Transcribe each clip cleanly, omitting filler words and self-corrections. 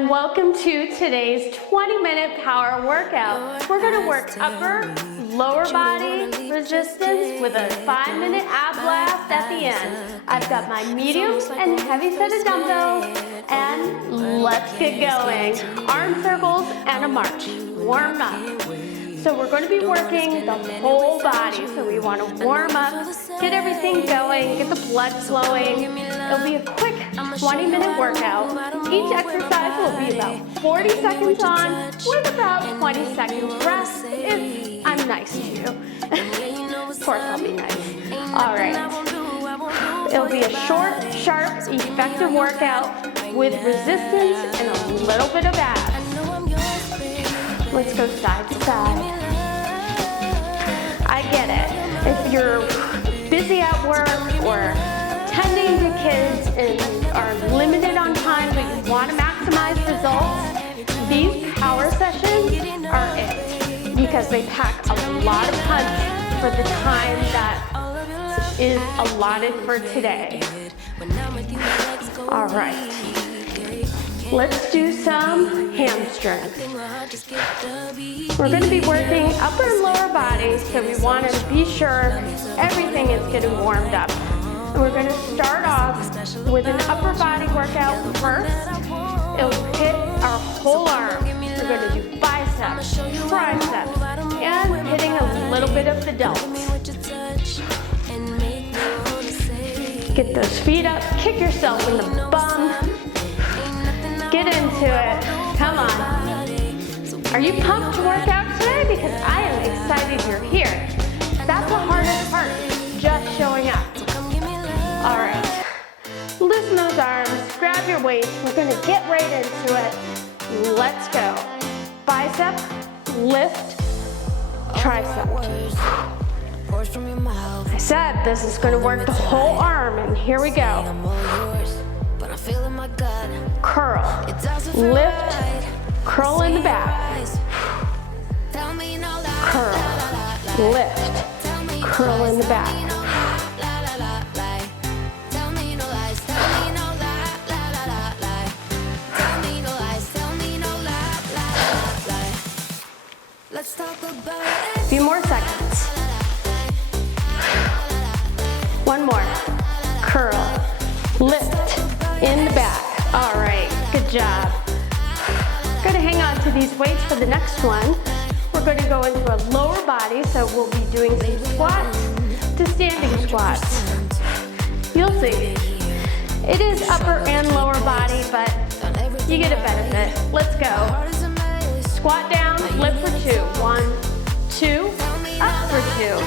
and welcome to today's 20-minute power workout. We're going to work upper, lower body resistance with a 5-minute ab blast at the end. I've got my medium and heavy set of dumbbells, and let's get going. Arm circles and a march. Warm up. So we're going to be working the whole body. So we want to warm up, get everything going, get the blood flowing. It'll be a quick 20-minute workout. Each exercise will be about 40 seconds on with about 20 seconds rest if I'm nice to you. Of course I'll be nice. All right. It'll be a short, sharp, effective workout with resistance and a little bit of abs. Let's go side to side. I get it. If you're busy at work or tending to kids and are limited on time but you want to maximize results, these power sessions are it because they pack a lot of punch for the time that is allotted for today. All right. Let's do some hamstrings. We're going to be working upper and lower body, so we want to be sure everything is getting warmed up. And we're going to start off with an upper body workout first. It'll hit our whole arm. We're going to do biceps, triceps, and hitting a little bit of the delts. Get those feet up, kick yourself in the bum. Get into it. Come on. Are you pumped to work out today? Because I am excited you're here. That's the hardest part, just showing up. All right. Loosen those arms, grab your weights. We're going to get right into it. Let's go. Bicep, lift, tricep. I said this is going to work the whole arm, and here we go. Curl, lift, curl in the back. Curl, lift, curl in the back. A few more seconds. One more. Curl, lift, in the back. All right, good job. Going to hang on to these weights for the next one. We're going to go into a lower body, so we'll be doing some squats to standing squats. You'll see. It is upper and lower body, but you get a benefit. Let's go. Squat down, lift for 2. 1, 2, up for 2.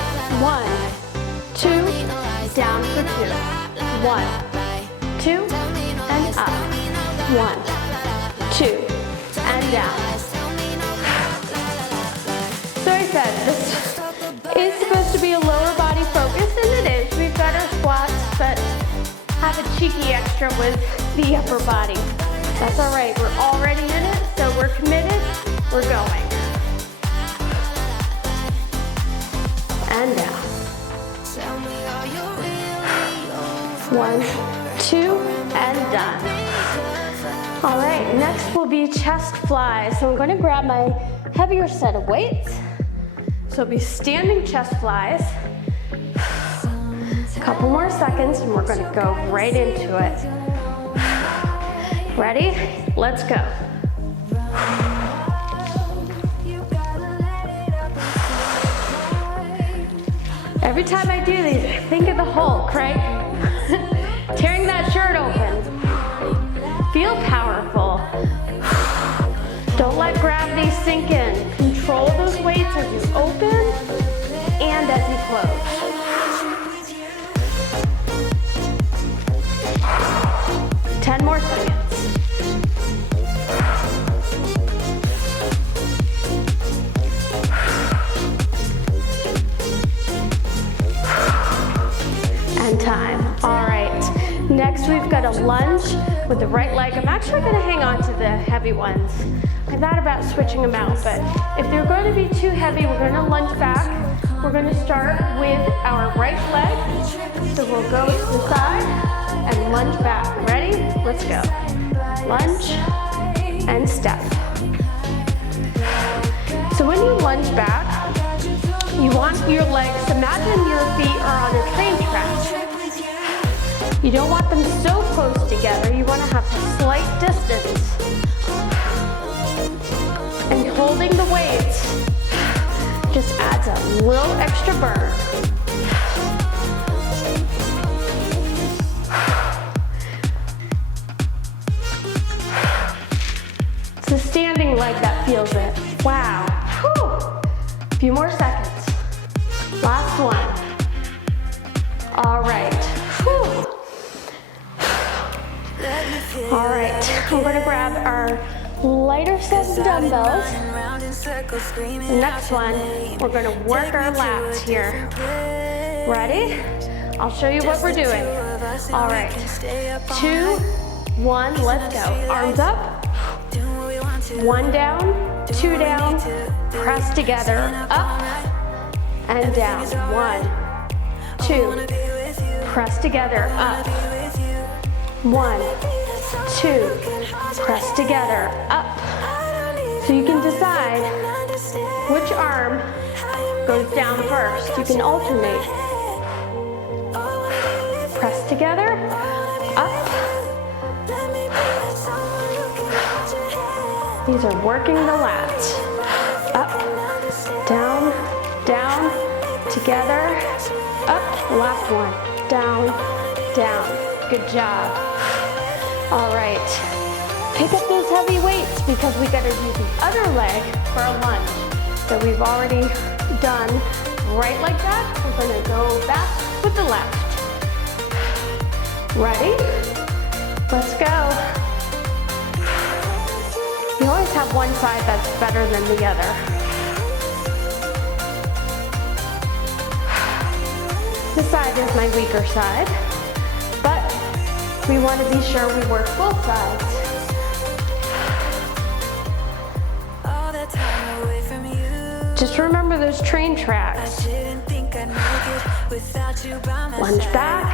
1, 2, down for 2. 1, 2, and up. 1, 2, and down. So I said this is supposed to be a lower body focus, and it is. We've got our squats, but have a cheeky extra with the upper body. That's all right. We're already in it, so we're committed. We're going. And down. 1, 2, and done. All right, next will be chest flies. So I'm going to grab my heavier set of weights. So it'll be standing chest flies. A couple more seconds and we're going to go right into it. Ready? Let's go. Every time I do these, I think of the Hulk, right? Tearing that shirt open. Feel powerful. Don't let gravity sink in. Control those weights as you open and as you close. Ten more seconds. And time. All right. Next, we've got a lunge with the right leg. I'm actually going to hang on to the heavy ones. I thought about switching them out, but if they're going to be too heavy, we're going to lunge back. We're going to start with our right leg. So we'll go to the side and lunge back. Ready? Let's go. Lunge your legs, imagine your feet are on a train track. You don't want them so close together. You want to have a slight distance. And holding the weights just adds a little extra burn. It's the standing leg that feels it. Wow. Whew. A few more seconds. Last one. All right. Whew. All right. I'm going to grab our lighter set of dumbbells. The next one, we're going to work our lats here. Ready? I'll show you what we're doing. All right. 2, 1, let's go. Arms up. 1 down, 2 down, press together, up and down. 1, 2, press together, up. 1, 2, press together, up. So you can decide which arm goes down first. You can alternate. Press together, up. These are working the lats. Up, down, down, together, up. Last one. Down, down. Good job. All right. Pick up those heavy weights because we gotta use the other leg for a lunge that we've already done. Right like that. We're gonna go back with the left. Ready? Let's go. You always have one side that's better than the other. This side is my weaker side, but we want to be sure we work both sides. Just remember those train tracks. Lunge back,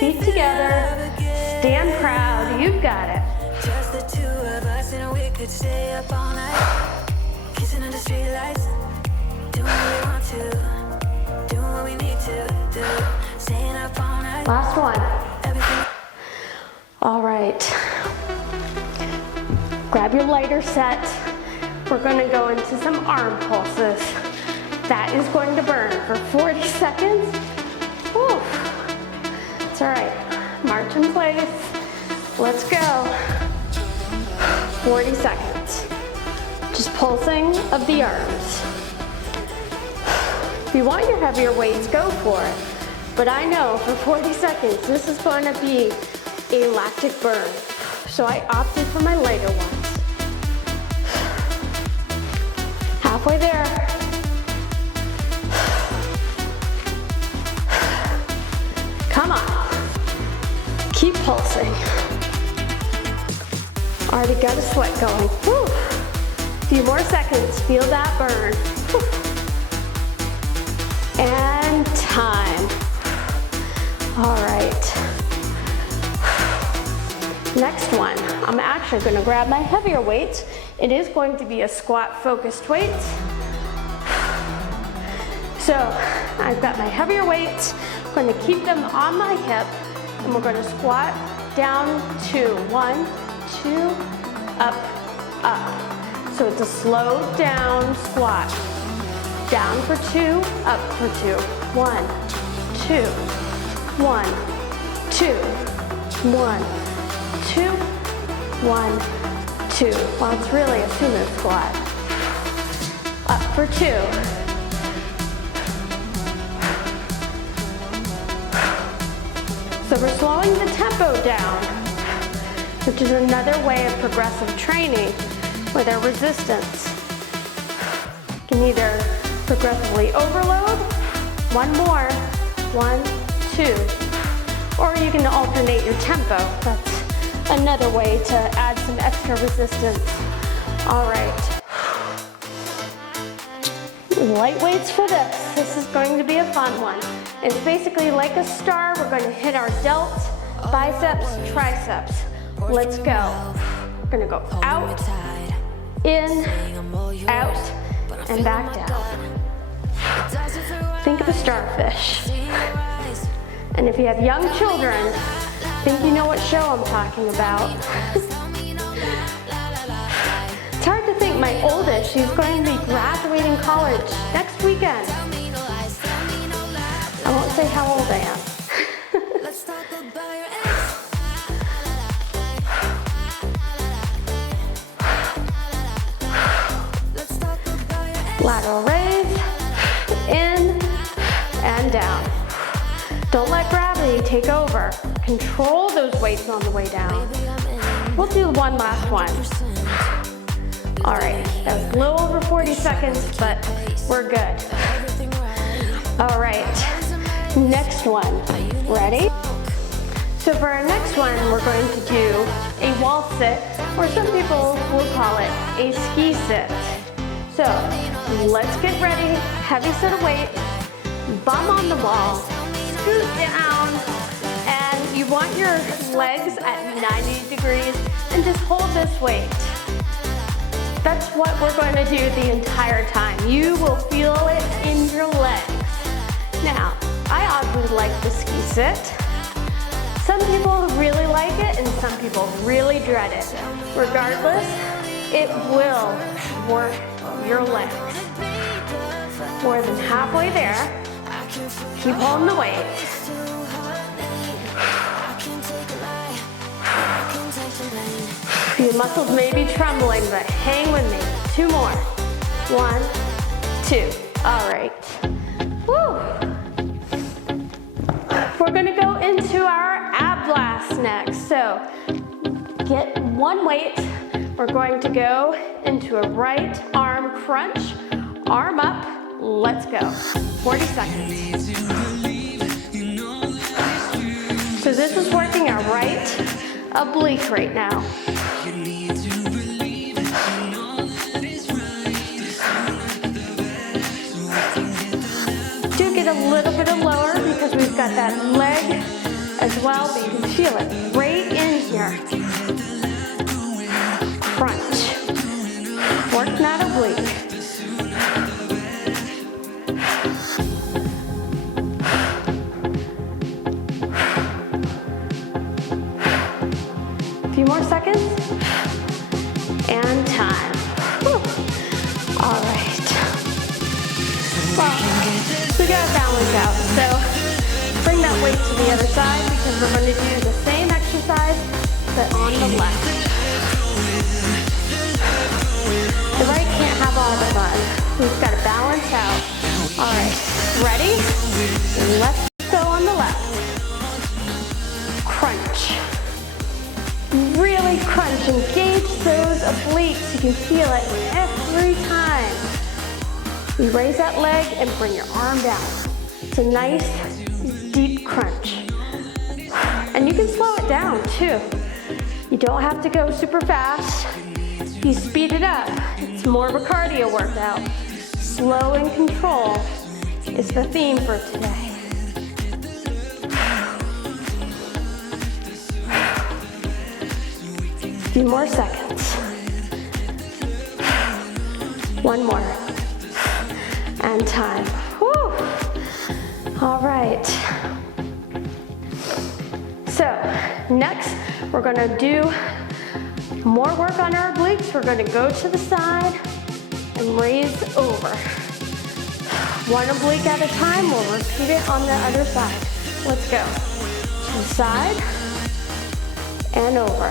feet together, stand proud, you've got it. Just the two of us and we could stay up all night, kissing under street lights, doing what we want to, doing what we need to do, staying up all night. Last one. All right. Grab your lighter set. We're going to go into some arm pulses. That is going to burn for 40 seconds. Whew. It's all right. March in place. Let's go. 40 seconds. Just pulsing of the arms. If you want your heavier weights, go for it. But I know for 40 seconds, this is going to be a lactic burn. So I opted for my lighter ones. Halfway there. Come on. Keep pulsing. Already got a sweat going. Whew. A few more seconds. Feel that burn. Whew. And time. All right. Next one. I'm actually going to grab my heavier weights. It is going to be a squat focused weight. So I've got my heavier weights. I'm going to keep them on my hip, and we're going to squat down 2. 1, 2, up, up. So it's a slow down squat. Down for 2, up for 2. 1, 2, 1, 2, 1, 2, 1, 2. Well, it's really a sumo squat. Up for 2. So we're slowing the tempo down, which is another way of progressive training with our resistance. You can either progressively overload, one more, 1, 2, or you can alternate your tempo. That's another way to add some extra resistance. All right. Light weights for this. This is going to be a fun one. It's basically like a star. We're going to hit our delts, biceps, triceps. Let's go. We're going to go out, in, out, and back down. think of a starfish. And if you have young children, I think you know what show I'm talking about. It's hard to think my oldest, she's going to be graduating college next weekend. I won't say how old I am. Lateral raise, in and down. Don't let gravity take over. Control those weights on the way down. We'll do one last one. All right, that was a little over 40 seconds, but we're good. All right, next one. Ready? So for our next one, we're going to do a wall sit, or some people will call it a ski sit. So let's get ready, heavy set of weight, bum on the wall, scoot down, and you want your legs at 90 degrees and just hold this weight. That's what we're going to do the entire time. You will feel it in your legs. Now, I always like the ski sit. Some people really like it and some people really dread it. Regardless, it will work your legs. More than halfway there. Keep holding the weight. Your muscles may be trembling, but hang with me. 2 more. 1, 2. All right. Woo. We're gonna go into our ab blast next. So get one weight. We're going to go into a right arm crunch, arm up, let's go. 40 seconds. So this is working our right oblique right now. Do get a little bit of lower because we've got that leg as well, but you can feel it right in here. Crunch. Work that oblique. A few more seconds. And time. Whew. All right. Well, we gotta balance out. So bring that weight to the other side because we're going to do the same exercise but on the left. The right can't have all the fun. We've got to balance out. All right, ready? Let's go on the left. Crunch. Really crunch. Engage those obliques. You can feel it every time. You raise that leg and bring your arm down. It's a nice, deep crunch. And you can slow it down too. You don't have to go super fast. You speed it up. It's more of a cardio workout. Slow and control is the theme for today. A few more seconds. 1 more. And time. Woo! All right. So next, we're gonna do more work on our obliques. We're gonna go to the side and raise over. One oblique at a time. We'll repeat it on the other side. Let's go. To the side and over.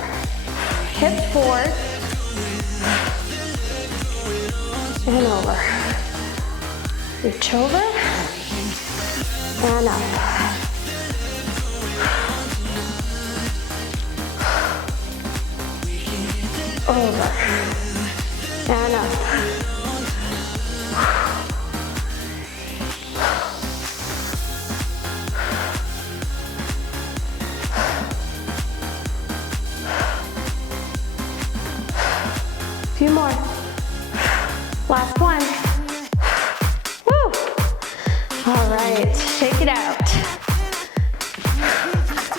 Hips forward and over. Reach over and up. Over and up. Few more. Last one. Woo! All right, shake it out.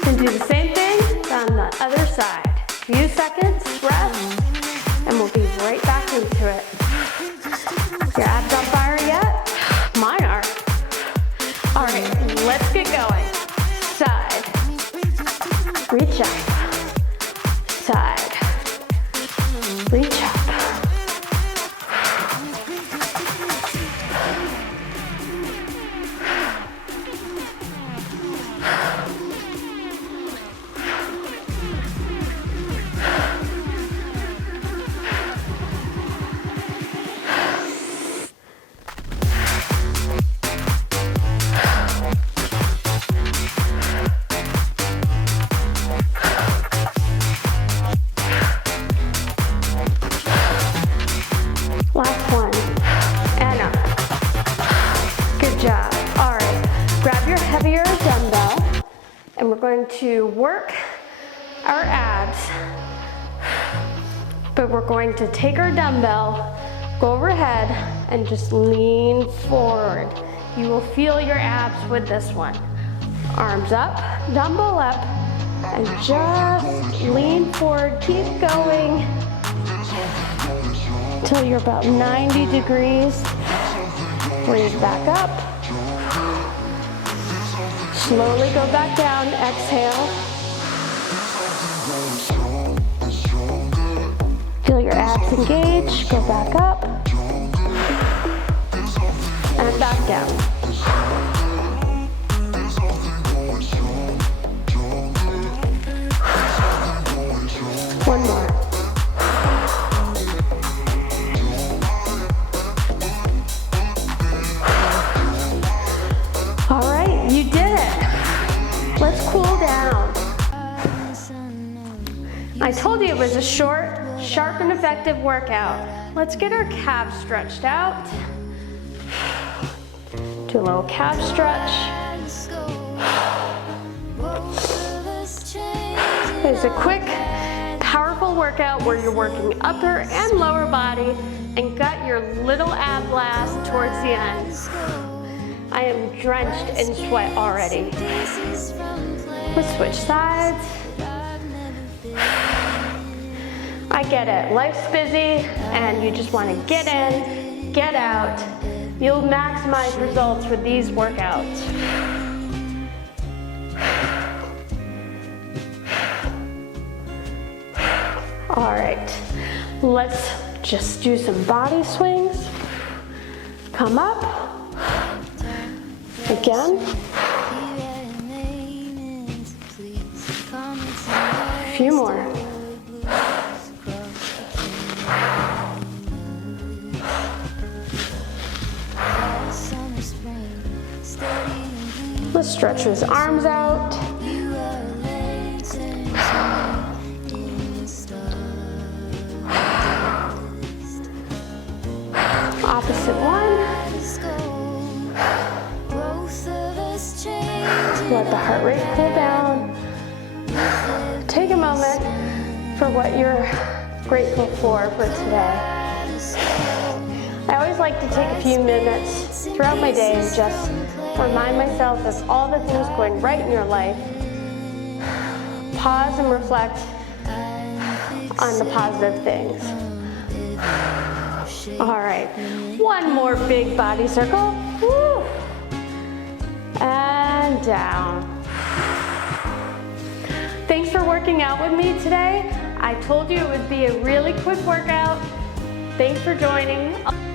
And do the same thing on the other side. Few seconds, rest, and we'll be right back into it. Your abs on fire yet? Mine are. reach up. Last one, and up. Good job. All right, grab your heavier dumbbell, and we're going to work our abs, but we're going to take our dumbbell, go overhead, and just lean forward. You will feel your abs with this one. Arms up, dumbbell up, and just lean forward, keep going until you're about 90 degrees. Breathe back up. Slowly go back down, exhale. Feel your abs engage, go back up. And back down. One more. All right, you did it. Let's cool down. I told you it was a short, sharp, and effective workout. Let's get our calves stretched out. Do a little calf stretch. There's a quick, powerful workout where you're working upper and lower body and got your little ab blast towards the end. I am drenched in sweat already. Let's switch sides. I get it, life's busy and you just want to get in, get out. You'll maximize results with these workouts. All right, let's just do some body swings. Come up. Again. A few more. Let's stretch his arms out. Opposite one. Let the heart rate cool down. Take a moment for what you're grateful for today. I always like to take a few minutes throughout my day and just remind myself of all the things going right in your life. Pause and reflect on the positive things. All right, one more big body circle. Woo. And down. Thanks for working out with me today. I told you it would be a really quick workout. Thanks for joining.